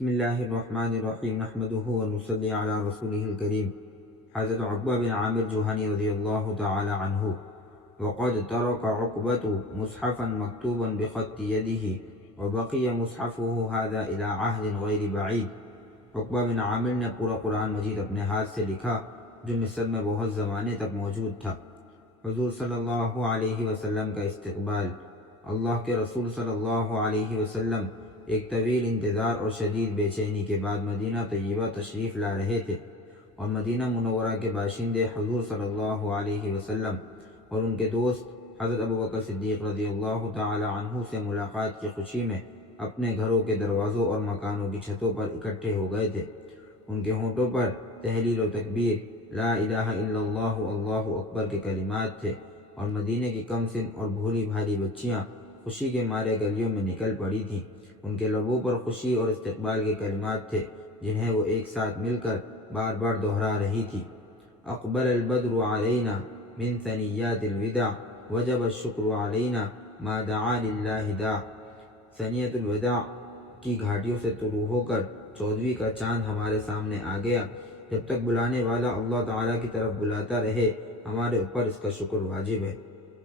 بسم اللہ الرحمن الرحیم نحمدہ ونصلی علی رسولہ الکریم۔ حضرت عقبہ بن عامر جوہنی رضی اللہ تعالی عنہ: وقد ترک عقبۃ مصحفا مکتوبا بخط یدہ وبقی مصحفہ ھذا الی عہد غیر بعید۔ عقبہ بن عامر نے پورا قرآن مجید اپنے ہاتھ سے لکھا جو مصر میں بہت زمانے تک موجود تھا۔ حضور صلی اللہ علیہ وسلم کا استقبال۔ اللہ کے رسول صلی اللہ علیہ وسلم ایک طویل انتظار اور شدید بے چینی کے بعد مدینہ طیبہ تشریف لا رہے تھے، اور مدینہ منورہ کے باشندے حضور صلی اللہ علیہ وسلم اور ان کے دوست حضرت ابوبکر صدیق رضی اللہ تعالی عنہ سے ملاقات کی خوشی میں اپنے گھروں کے دروازوں اور مکانوں کی چھتوں پر اکٹھے ہو گئے تھے۔ ان کے ہونٹوں پر تحلیل و تکبیر، لا الہ الا اللہ، اللہ اکبر کے کلمات تھے، اور مدینے کی کم سن اور بھولی بھالی بچیاں خوشی کے مارے گلیوں میں نکل پڑی تھیں۔ ان کے لبوں پر خوشی اور استقبال کے کلمات تھے جنہیں وہ ایک ساتھ مل کر بار بار دہرا رہی تھی۔ اقبل البدر علینا من ثنیات الوداع وجب الشکر علینا ما دعا للہ داع۔ ثنیۃ الوداع کی گھاٹیوں سے طلوع ہو کر 14ویں کا چاند ہمارے سامنے آ گیا۔ جب تک بلانے والا اللہ تعالیٰ کی طرف بلاتا رہے ہمارے اوپر اس کا شکر واجب ہے۔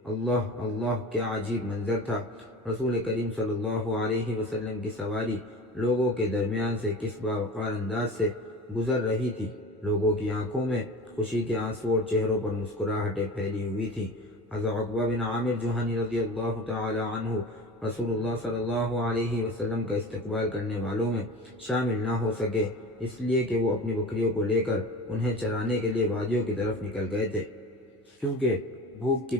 اللہ اللہ، کیا عجیب منظر تھا! رسول کریم صلی اللہ علیہ وسلم کی سواری لوگوں کے درمیان سے کس باوقار انداز سے گزر رہی تھی۔ لوگوں کی آنکھوں میں خوشی کے آنسو اور چہروں پر مسکراہٹیں پھیلی ہوئی تھیں۔ حضرت عقبہ بن عامر جوہنی رضی اللہ تعالی عنہ رسول اللہ صلی اللہ علیہ وسلم کا استقبال کرنے والوں میں شامل نہ ہو سکے، اس لیے کہ وہ اپنی بکریوں کو لے کر انہیں چرانے کے لیے وادیوں کی طرف نکل گئے تھے، کیونکہ بھوک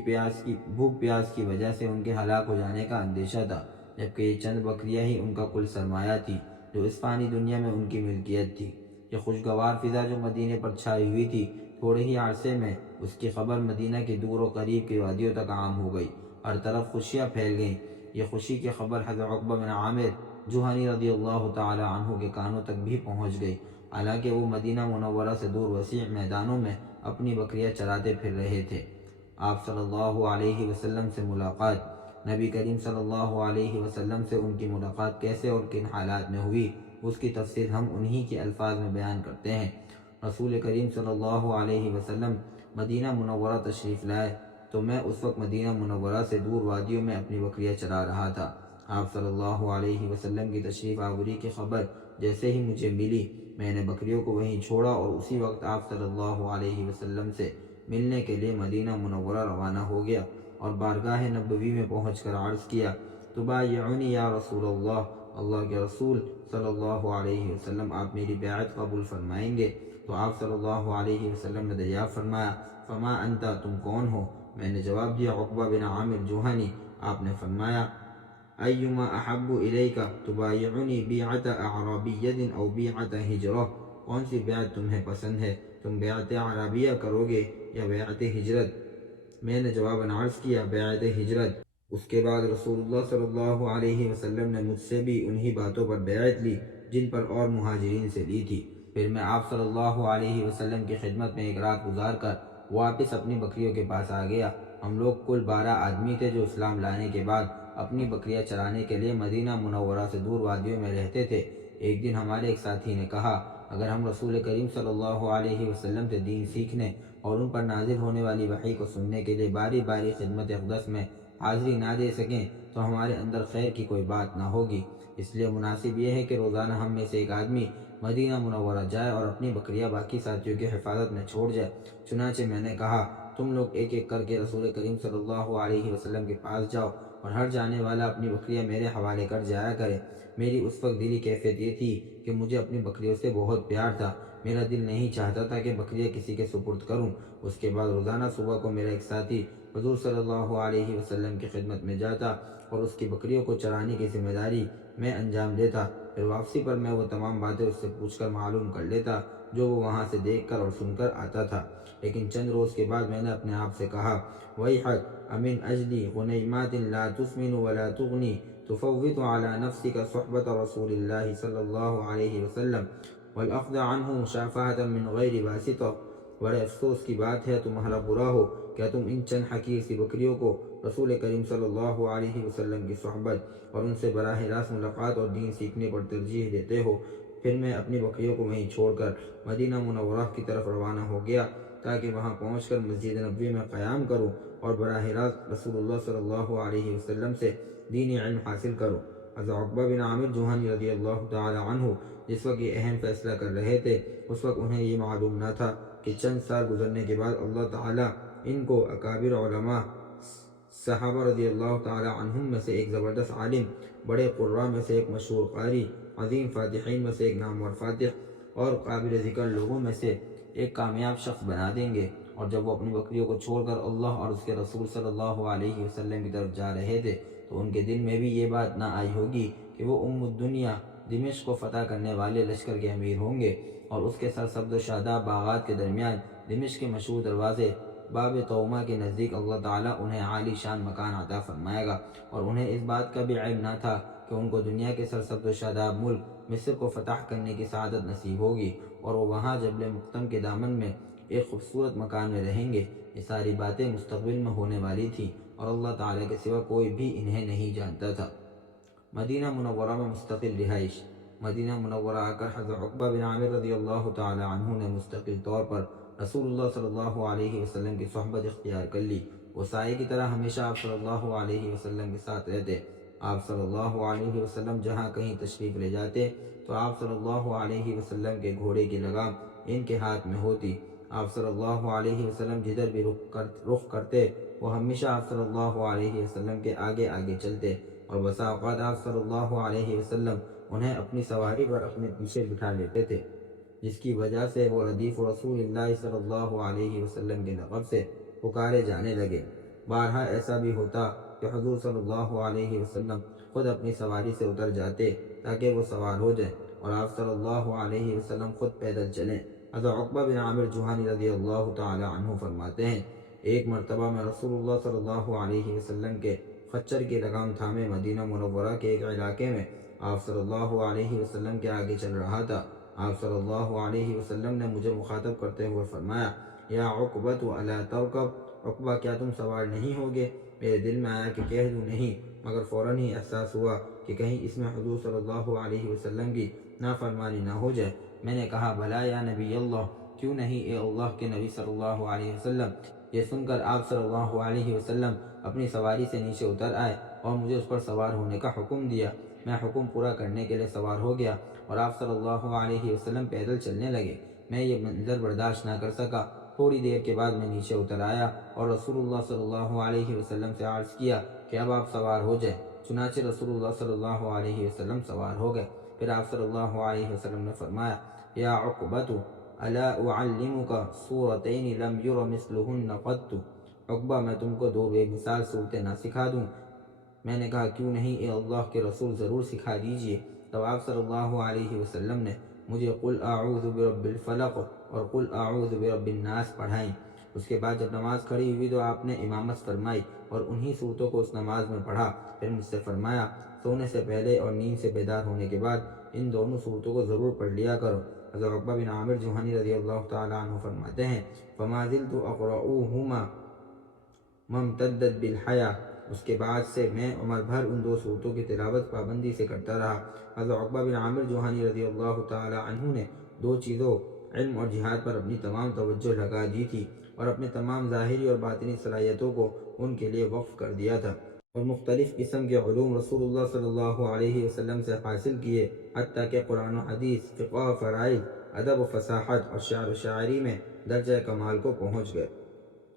پیاس کی وجہ سے ان کے ہلاک ہو جانے کا اندیشہ تھا، جبکہ یہ چند بکریاں ہی ان کا کل سرمایہ تھی جو اس فانی دنیا میں ان کی ملکیت تھی۔ یہ خوشگوار فضا جو مدینے پر چھائی ہوئی تھی، تھوڑے ہی عرصے میں اس کی خبر مدینہ کی دور و قریب کی وادیوں تک عام ہو گئی، ہر طرف خوشیاں پھیل گئیں۔ یہ خوشی کی خبر حضرت عقبہ بن عامر جوہنی رضی اللہ تعالی عنہ کے کانوں تک بھی پہنچ گئی، حالانکہ وہ مدینہ منورہ سے دور وسیع میدانوں میں اپنی بکریاں چراتے پھر رہے تھے۔ آپ صلی اللہ علیہ وسلم سے ملاقات۔ نبی کریم صلی اللہ علیہ وسلم سے ان کی ملاقات کیسے اور کن حالات میں ہوئی، اس کی تفصیل ہم انہی کے الفاظ میں بیان کرتے ہیں۔ رسول کریم صلی اللہ علیہ وسلم مدینہ منورہ تشریف لائے تو میں اس وقت مدینہ منورہ سے دور وادیوں میں اپنی بکریاں چرا رہا تھا۔ آپ صلی اللہ علیہ وسلم کی تشریف آوری کی خبر جیسے ہی مجھے ملی، میں نے بکریوں کو وہیں چھوڑا اور اسی وقت آپ صلی اللہ علیہ وسلم سے ملنے کے لیے مدینہ منورہ روانہ ہو گیا، اور بارگاہ نبوی میں پہنچ کر عرض کیا: تبایعنی یا رسول اللہ، اللہ کے رسول صلی اللہ علیہ وسلم آپ میری بیعت قبول فرمائیں گے؟ تو آپ صلی اللہ علیہ وسلم نے دریافت فرمایا: فما انت، تم کون ہو؟ میں نے جواب دیا: عقبہ بن عامر جوہنی۔ آپ نے فرمایا: ایما احب الیک، تبایعنی بیعت اعرابیۃ او بیعت ہجرہ؟ کون سی بیعت تمہیں پسند ہے، تم بیعت عربیہ کرو گے یا بیعت ہجرت؟ میں نے جواباً عرض کیا: بیعت ہجرت۔ اس کے بعد رسول اللہ صلی اللہ علیہ وسلم نے مجھ سے بھی انہی باتوں پر بیعت لی جن پر اور مہاجرین سے لی تھی۔ پھر میں آپ صلی اللہ علیہ وسلم کی خدمت میں ایک رات گزار کر واپس اپنی بکریوں کے پاس آ گیا۔ ہم لوگ کل 12 آدمی تھے جو اسلام لانے کے بعد اپنی بکریاں چرانے کے لیے مدینہ منورہ سے دور وادیوں میں رہتے تھے۔ ایک دن ہمارے ایک ساتھی نے کہا: اگر ہم رسول کریم صلی اللہ علیہ وسلم سے دین سیکھنے اور ان پر نازل ہونے والی وحی کو سننے کے لیے باری باری خدمت اقدس میں حاضری نہ دے سکیں تو ہمارے اندر خیر کی کوئی بات نہ ہوگی، اس لیے مناسب یہ ہے کہ روزانہ ہم میں سے ایک آدمی مدینہ منورہ جائے اور اپنی بکریاں باقی ساتھیوں کی حفاظت میں چھوڑ جائے۔ چنانچہ میں نے کہا: تم لوگ ایک ایک کر کے رسول کریم صلی اللہ علیہ وسلم کے پاس جاؤ اور ہر جانے والا اپنی بکریاں میرے حوالے کر جایا کرے۔ میری اس وقت دلی کیفیت یہ تھی کہ مجھے اپنی بکریوں سے بہت پیار تھا، میرا دل نہیں چاہتا تھا کہ بکریاں کسی کے سپرد کروں۔ اس کے بعد روزانہ صبح کو میرا ایک ساتھی حضور صلی اللہ علیہ وسلم کی خدمت میں جاتا اور اس کی بکریوں کو چرانے کی ذمہ داری میں انجام دیتا۔ پھر واپسی پر میں وہ تمام باتیں اس سے پوچھ کر معلوم کر لیتا جو وہ وہاں سے دیکھ کر اور سن کر آتا تھا۔ لیکن چند روز کے بعد میں نے اپنے آپ سے کہا: ویحک، امن اجلی غنیمات لا تسمن ولا تغنی، تفوت على نفسك صحبت رسول اللہ صلی اللہ علیہ وسلم والاخذ عنہ مشافہۃ من غیر واسطہ۔ بڑے افسوس کی بات ہے، تمہارا برا ہو، کیا تم ان چند حقیر سی بکریوں کو رسول کریم صلی اللہ علیہ وسلم کی صحبت اور ان سے براہ راست ملاقات اور دین سیکھنے پر ترجیح دیتے ہو، پھر میں اپنی بکریوں کو وہیں چھوڑ کر مدینہ منورہ کی طرف روانہ ہو گیا تاکہ وہاں پہنچ کر مسجد نبوی میں قیام کروں اور براہ راست رسول اللہ صلی اللہ علیہ وسلم سے دینی علم حاصل کروں۔ حضرت عقبہ بن عامر جوہنی رضی اللہ تعالی عنہ جس وقت یہ اہم فیصلہ کر رہے تھے اس وقت انہیں یہ معلوم نہ تھا کہ چند سال گزرنے کے بعد اللہ تعالیٰ ان کو اکابر علماء صحابہ رضی اللہ تعالی عنہم میں سے ایک زبردست عالم، بڑے قراء میں سے ایک مشہور قاری، عظیم فاتحین میں سے ایک نامور فاتح اور قابل ذکر لوگوں میں سے ایک کامیاب شخص بنا دیں گے۔ اور جب وہ اپنی بکریوں کو چھوڑ کر اللہ اور اس کے رسول صلی اللہ علیہ وسلم کی طرف جا رہے تھے تو ان کے دل میں بھی یہ بات نہ آئی ہوگی کہ وہ الدنیا دمشق کو فتح کرنے والے لشکر کے امیر ہوں گے اور اس کے سرسبز و شاداب باغات کے درمیان دمشق کے مشہور دروازے باب طومہ کے نزدیک اللہ تعالیٰ انہیں عالی شان مکان عطا فرمائے گا، اور انہیں اس بات کا بھی علم نہ تھا کہ ان کو دنیا کے سرسبز و شاداب ملک مصر کو فتح کرنے کی سعادت نصیب ہوگی اور وہ وہاں جبل مقتم کے دامن میں ایک خوبصورت مکان میں رہیں گے۔ یہ ساری باتیں مستقبل میں ہونے والی تھیں اور اللہ تعالیٰ کے سوا کوئی بھی انہیں نہیں جانتا تھا۔ مدینہ منورہ میں مستقل رہائش۔ مدینہ منورہ آ کر حضرت عقبہ بن عامر رضی اللہ تعالی عنہ نے مستقل طور پر رسول اللہ صلی اللہ علیہ وسلم کی صحبت اختیار کر لی۔ وہ سائے کی طرح ہمیشہ آپ صلی اللہ علیہ وسلم کے ساتھ رہتے۔ آپ صلی اللہ علیہ وسلم جہاں کہیں تشریف لے جاتے تو آپ صلی اللہ علیہ وسلم کے گھوڑے کی لگام ان کے ہاتھ میں ہوتی۔ آپ صلی اللہ علیہ وسلم جدھر بھی رخ کرتے وہ ہمیشہ آپ صلی اللہ علیہ وسلم کے آگے آگے چلتے، اور بسا اوقات آپ صلی اللہ علیہ وسلم انہیں اپنی سواری پر اپنے پیچھے بٹھا لیتے تھے، جس کی وجہ سے وہ ردیف رسول اللہ صلی اللہ علیہ وسلم کے لقب سے پکارے جانے لگے۔ بارہا ایسا بھی ہوتا کہ حضور صلی اللہ علیہ وسلم خود اپنی سواری سے اتر جاتے تاکہ وہ سوار ہو جائیں اور آپ صلی اللہ علیہ وسلم خود پیدل چلیں۔ حضرت عقبہ بن عامر جوہنی رضی اللہ تعالی عنہ فرماتے ہیں، ایک مرتبہ میں رسول اللہ صلی اللہ علیہ وسلم کے خچر کی لگام تھامے مدینہ منورہ کے ایک علاقے میں آپ صلی اللہ علیہ وسلم کے آگے چل رہا تھا۔ آپ صلی اللہ علیہ وسلم نے مجھے مخاطب کرتے ہوئے فرمایا، یا عقبۃ الا ترکب، عقبہ کیا تم سوار نہیں ہوگے؟ میرے دل میں آیا کہ کہہ دوں نہیں، مگر فوراً ہی احساس ہوا کہ کہیں اس میں حضور صلی اللہ علیہ وسلم کی نافرمانی نہ ہو جائے۔ میں نے کہا، بھلا یا نبی اللہ، کیوں نہیں اے اللہ کے نبی صلی اللہ علیہ وسلم۔ یہ سن کر آپ صلی اللہ علیہ وسلم اپنی سواری سے نیچے اتر آئے اور مجھے اس پر سوار ہونے کا حکم دیا۔ میں حکم پورا کرنے کے لیے سوار ہو گیا اور آپ صلی اللہ علیہ وسلم پیدل چلنے لگے۔ میں یہ منظر برداشت نہ کر سکا۔ تھوڑی دیر کے بعد میں نیچے اتر آیا اور رسول اللہ صلی اللہ علیہ وسلم سے عرض کیا کہ اب آپ سوار ہو جائیں۔ چنانچہ رسول اللہ صلی اللہ علیہ وسلم سوار ہو گئے۔ پھر آپ صلی اللہ علیہ وسلم نے فرمایا، یا عقبۃ الا اعلمک صورتین لم یر مثلہن قط، عقبہ میں تم کو دو بے مثال صورتیں نہ سکھا دوں؟ میں نے کہا، کیوں نہیں اے اللہ کے رسول، ضرور سکھا دیجئے۔ تب آپ صلی اللہ علیہ وسلم نے مجھے قل اعوذ برب الفلق اور قل اعوذ برب الناس پڑھائیں۔ اس کے بعد جب نماز کھڑی ہوئی تو آپ نے امامت فرمائی اور انہی صورتوں کو اس نماز میں پڑھا۔ پھر مجھ سے فرمایا، سونے سے پہلے اور نیند سے بیدار ہونے کے بعد ان دونوں صورتوں کو ضرور پڑھ لیا کرو۔ حضرت عقبہ بن عامر جوہنی رضی اللہ تعالی عنہ فرماتے ہیں، فما زلت اقرؤہما ما امتدت بالحیاء، اس کے بعد سے میں عمر بھر ان دو صورتوں کی تلاوت پابندی سے کرتا رہا۔ حضرت عقبہ بن عامر جوہنی رضی اللہ تعالی عنہ نے دو چیزوں، علم اور جہاد پر اپنی تمام توجہ لگا دی تھی اور اپنے تمام ظاہری اور باطنی صلاحیتوں کو ان کے لیے وقف کر دیا تھا، اور مختلف قسم کے علوم رسول اللہ صلی اللہ علیہ وسلم سے حاصل کیے، حتیٰ کہ قرآن و حدیث، فقہ و فرائض، ادب و فصاحت اور شعر و شاعری میں درجہ کمال کو پہنچ گئے۔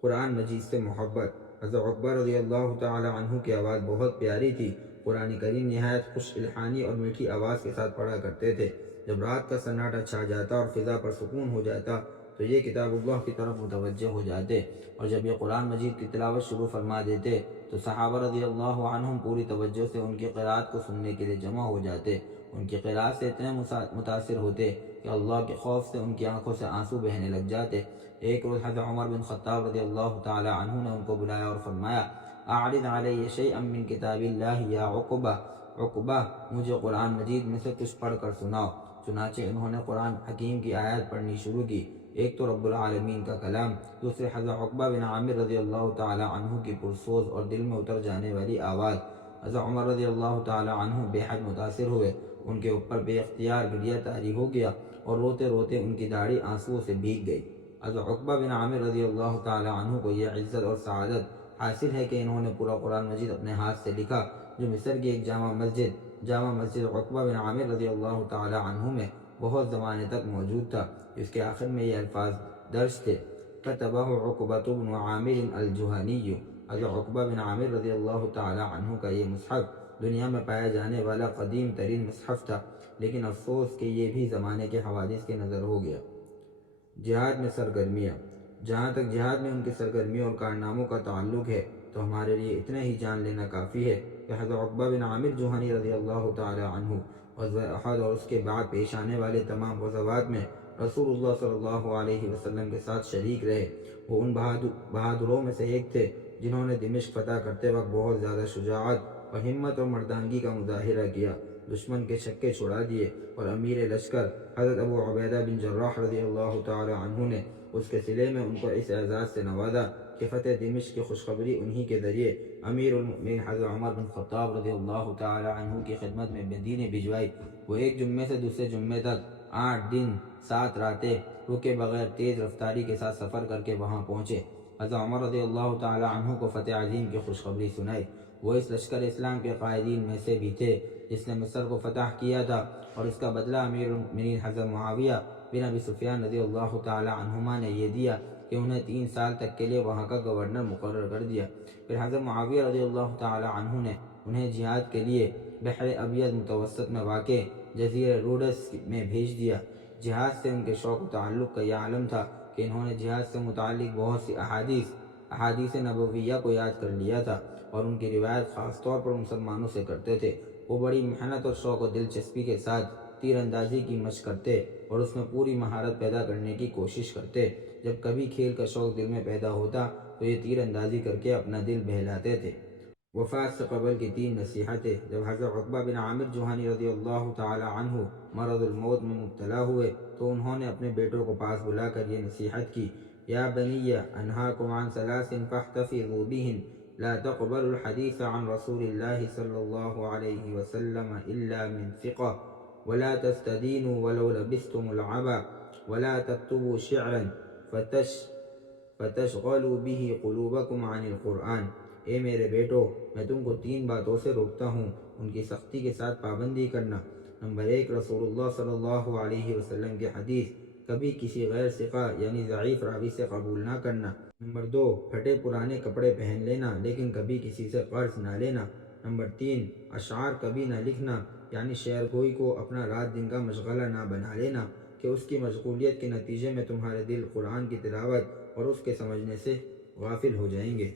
قرآن مجید سے محبت۔ حضرت عقبہ رضی اللہ تعالی عنہ کی آواز بہت پیاری تھی۔ قرآن کریم نہایت خوش الحانی اور میٹھی آواز کے ساتھ پڑھا کرتے تھے۔ جب رات کا سناٹا چھا جاتا اور فضا پر سکون ہو جاتا تو یہ کتاب اللہ کی طرف متوجہ ہو جاتے، اور جب یہ قرآن مجید کی تلاوت شروع فرما دیتے تو صحابہ رضی اللہ عنہم پوری توجہ سے ان کی قرأت کو سننے کے لیے جمع ہو جاتے۔ ان کی قرأت سے اتنے متاثر ہوتے کہ اللہ کے خوف سے ان کی آنکھوں سے آنسو بہنے لگ جاتے۔ ایک روز حضرت عمر بن خطاب رضی اللہ تعالی عنہ نے ان کو بلایا اور فرمایا، اعرض علی شیئا من کتاب اللہ یا عقبہ، عقبہ مجھے قرآن مجید میں سے کچھ پڑھ کر سناؤ۔ چنانچہ انہوں نے قرآن حکیم کی آیات پڑھنی شروع کی، ایک تو رب العالمین کا کلام، دوسرے حضرت عقبہ بن عامر رضی اللہ تعالی عنہ کی پرسوز اور دل میں اتر جانے والی آواز۔ حضرت عمر رضی اللہ تعالی عنہ بے حد متاثر ہوئے ان کے اوپر بے اختیار گریہ طاری ہو گیا اور روتے روتے ان کی داڑھی آنسوؤں سے بھیگ گئی۔ حضرت عقبہ بن عامر رضی اللہ تعالی عنہ کو یہ عزت اور سعادت حاصل ہے کہ انہوں نے پورا قرآن مجید اپنے ہاتھ سے لکھا، جو مصر کی ایک جامع مسجد عقبہ بن عامر رضی اللہ تعالی عنہ میں بہت زمانے تک موجود تھا۔ اس کے آخر میں یہ الفاظ درج تھے: کتبہ عقبہ بن عامر الجہنی۔ حضرت عقبہ بن عامر رضی اللہ تعالی عنہ کا یہ مصحف دنیا میں پایا جانے والا قدیم ترین مصحف تھا، لیکن افسوس کہ یہ بھی زمانے کے حوادث کے نظر ہو گیا۔ جہاد میں سرگرمیاں۔ جہاں تک جہاد میں ان کی سرگرمیوں اور کارناموں کا تعلق ہے تو ہمارے لیے اتنا ہی جان لینا کافی ہے کہ حضرت عقبہ بن عامر جوہنی رضی اللہ تعالی عنہ غزوہ احد اور اس کے بعد پیش آنے والے تمام غزوات میں رسول اللہ صلی اللہ علیہ وسلم کے ساتھ شریک رہے۔ وہ ان بہادروں میں سے ایک تھے جنہوں نے دمشق فتح کرتے وقت بہت زیادہ شجاعت اور ہمت اور مردانگی کا مظاہرہ کیا، دشمن کے چھکے چھڑا دیے، اور امیر لشکر حضرت ابو عبیدہ بن جراح رضی اللہ تعالی عنہ نے اس کے صلے میں ان کو اس اعزاز سے نوازا کہ فتح دمشق کی خوشخبری انہی کے ذریعے امیر المؤمنین حضرت عمر بن خطاب رضی اللہ تعالی عنہ کی خدمت میں مدینے بھجوائی۔ وہ ایک جمعے سے دوسرے جمعے تک 8 دن 7 راتیں رکے بغیر تیز رفتاری کے ساتھ سفر کر کے وہاں پہنچے۔ حضرت عمر رضی اللہ تعالی عنہ کو فتح عظیم کی خوشخبری سنائی۔ وہ اس لشکر اسلام کے قائدین میں سے بھی تھے جس نے مصر کو فتح کیا تھا، اور اس کا بدلہ امیر المؤمنین حضرت معاویہ بن ابی سفیان رضی اللہ تعالی عنہما نے یہ دیا کہ انہیں 3 سال تک کے لیے وہاں کا گورنر مقرر کر دیا۔ پھر حضرت معاویہ رضی اللہ تعالی عنہ نے انہیں جہاد کے لیے بحر ابیض متوسط میں واقع جزیرہ روڈس میں بھیج دیا۔ جہاد سے ان کے شوق و تعلق کا یہ عالم تھا کہ انہوں نے جہاد سے متعلق بہت سی احادیث نبویہ کو یاد کر لیا تھا اور ان کی روایت خاص طور پر مسلمانوں سے کرتے تھے۔ وہ بڑی محنت اور شوق و دلچسپی کے ساتھ تیر اندازی کی مشق کرتے اور اس میں پوری مہارت پیدا کرنے کی کوشش کرتے۔ جب کبھی کھیل کا شوق دل میں پیدا ہوتا تو یہ تیر اندازی کر کے اپنا دل بہلاتے تھے۔ وفات سے قبل کی 3 نصیحتیں۔ جب حضرت عقبہ بن عامر جوہنی رضی اللہ تعالی عنہ مرض الموت میں مبتلا ہوئے تو انہوں نے اپنے بیٹوں کو پاس بلا کر یہ نصیحت کی: یا بنی انہاکم عن 3 فاحتفظوا بہن، لا تقبلوا الحدیث عن رسول اللہ صلی اللہ علیہ وسلم الا من ثقہ، ولا تستدینوا ولو لبستم العبا، ولا تكتبوا شعرا فتشغلوا به قلوبکم عن القرآن۔ اے میرے بیٹو، میں تم کو 3 باتوں سے روکتا ہوں، ان کی سختی کے ساتھ پابندی کرنا۔ نمبر 1، رسول اللہ صلی اللہ علیہ وسلم کی حدیث کبھی کسی غیر ثقہ یعنی ضعیف راوی سے قبول نہ کرنا۔ نمبر 2، پھٹے پرانے کپڑے پہن لینا لیکن کبھی کسی سے قرض نہ لینا۔ نمبر 3، اشعار کبھی نہ لکھنا یعنی شعر گوئی کو اپنا رات دن کا مشغلہ نہ بنا لینا کہ اس کی مشغولیت کے نتیجے میں تمہارے دل قرآن کی تلاوت اور اس کے سمجھنے سے غافل ہو جائیں گے۔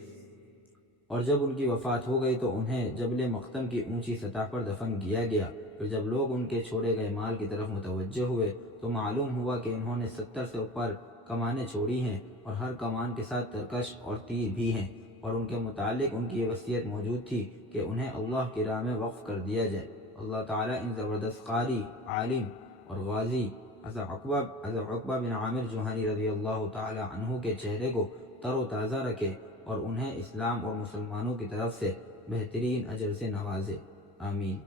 اور جب ان کی وفات ہو گئی تو انہیں جبل مقطم کی اونچی سطح پر دفن کیا گیا۔ پھر جب لوگ ان کے چھوڑے گئے مال کی طرف متوجہ ہوئے تو معلوم ہوا کہ انہوں نے 70 سے اوپر کمانیں چھوڑی ہیں اور ہر کمان کے ساتھ ترکش اور تیر بھی ہیں، اور ان کے متعلق ان کی یہ وصیت موجود تھی کہ انہیں اللہ کی راہ میں وقف کر دیا جائے۔ اللہ تعالیٰ ان زبردست قاری، عالم اور غازی حضرت عقبہ بن عامر جوہنی رضی اللہ تعالی عنہ کے چہرے کو تر و تازہ رکھے اور انہیں اسلام اور مسلمانوں کی طرف سے بہترین اجر سے نوازے، آمین۔